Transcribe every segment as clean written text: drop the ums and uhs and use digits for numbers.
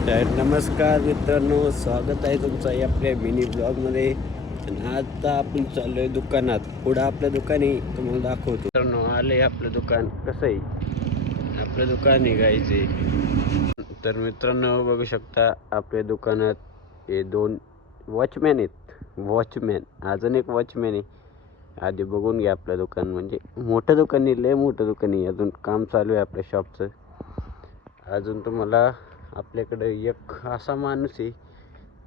तर नमस्कार मित्रांनो, स्वागत आहे तुमचं या आपल्या मिनी ब्लॉगमध्ये. आणि आता आपण चाललो आहे दुकानात. पुढं आपलं दुकान आहे, तुम्हाला दाखवतो. मित्रांनो, आले आपलं दुकान. कसं आहे आपलं दुकान निघायचे. तर मित्रांनो, बघू शकता आपल्या दुकानात हे दोन वॉचमॅन आहेत. वॉचमॅन, अजून एक वॉचमॅन आहे. आधी बघून घ्या आपलं दुकान. म्हणजे मोठं दुकान आहे, लय मोठं दुकान आहे. अजून काम चालू आहे आपल्या शॉपचं. अजून तुम्हाला आपल्याकडे एक असा माणूस आहे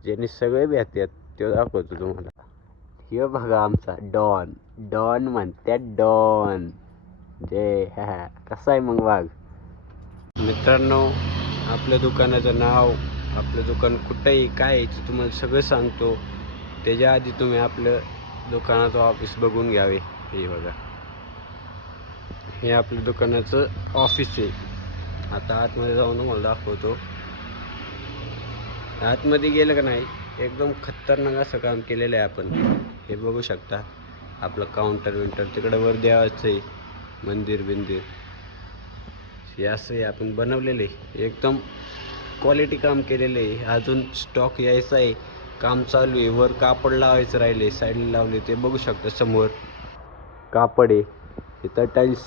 ज्याने सगळे भेटतात, तो दाखवतो तुम्हाला. हे बघा आमचा डॉन. डॉन म्हणतात डॉन. जे कसा आहे मग वाघ. मित्रांनो, आपल्या दुकानाचं नाव, आपलं दुकान कुठं आहे, काय आहे ते तुम्हाला सगळं सांगतो. त्याच्या आधी तुम्ही आपलं दुकानाचं ऑफिस बघून घ्यावे. हे बघा, हे आपल्या दुकानाचं ऑफिस आहे. आता आतमध्ये जाऊन तुम्हाला दाखवतो. आतमध्ये गेलं का नाही, एकदम खतरनाक असं काम केलेलं आहे आपण. हे बघू शकता आपलं काउंटर विंटर तिकडं वर देवाचं आहे, मंदिर बिंदिर हे असं आहे आपण बनवलेलं आहे. एकदम क्वालिटी काम केलेलं आहे. अजून स्टॉक यायचा आहे, काम चालू आहे. वर कापड लावायचं राहिले, साईडला लावले ते बघू शकता. समोर कापड आहे. इथं टाईल्स,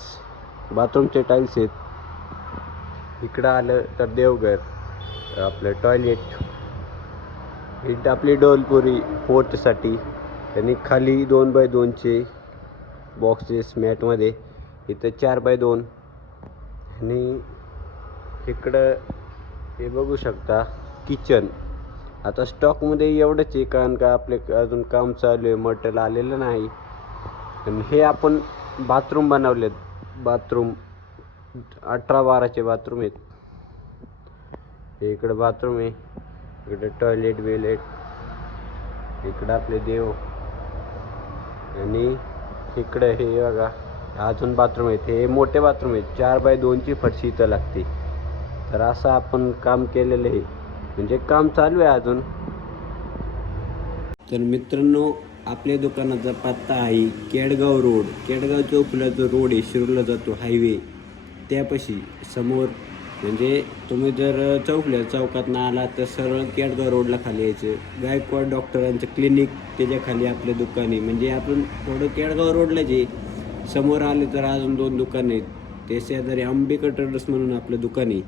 बाथरूमचे टाईल्स आहेत. इकडं आलं तर देवघर, आपलं टॉयलेट, इथं आपली डोलपुरी पोर्टसाठी. आणि खाली 2x2चे बॉक्सेस मॅटमध्ये. इथं 4x2. आणि इकडं हे बघू शकता किचन. आता स्टॉकमध्ये एवढंच आहे, कारण का आपले अजून काम चालू आहे, मटेरियल आलेलं नाही. आणि हे आपण बाथरूम बनवलेत. बाथरूम 18-12चे बाथरूम आहेत. हे इकडं बाथरूम आहे, इकडे टॉयलेट बिलेट, इकडं आपले देव. आणि इकडं हे बघा अजून बाथरूम आहेत. हे मोठे बाथरूम आहेत. 4x2ची फरशी इथं लागते. तर असं आपण काम केलेलं आहे, म्हणजे काम चालू आहे अजून. तर मित्रांनो, आपल्या दुकानाचा पत्ता आहे केडगाव रोड. केडगाव चौफुला जो रोड आहे, शिरूरला जातो हायवे, त्यापाशी समोर. म्हणजे तुम्ही जर चौफुल्या चौकातनं आला तर सरळ केडगाव रोडला खाली यायचं. गायकवाड डॉक्टरांचं क्लिनिक त्याच्या खाली आपलं दुकान आहे. म्हणजे आपण थोडं केडगाव रोडलाच आहे. समोर आले तर अजून 2 दुकानं आहेत. ते शेजारी अंबिका ट्रेडर्स म्हणून आपलं दुकान आहे.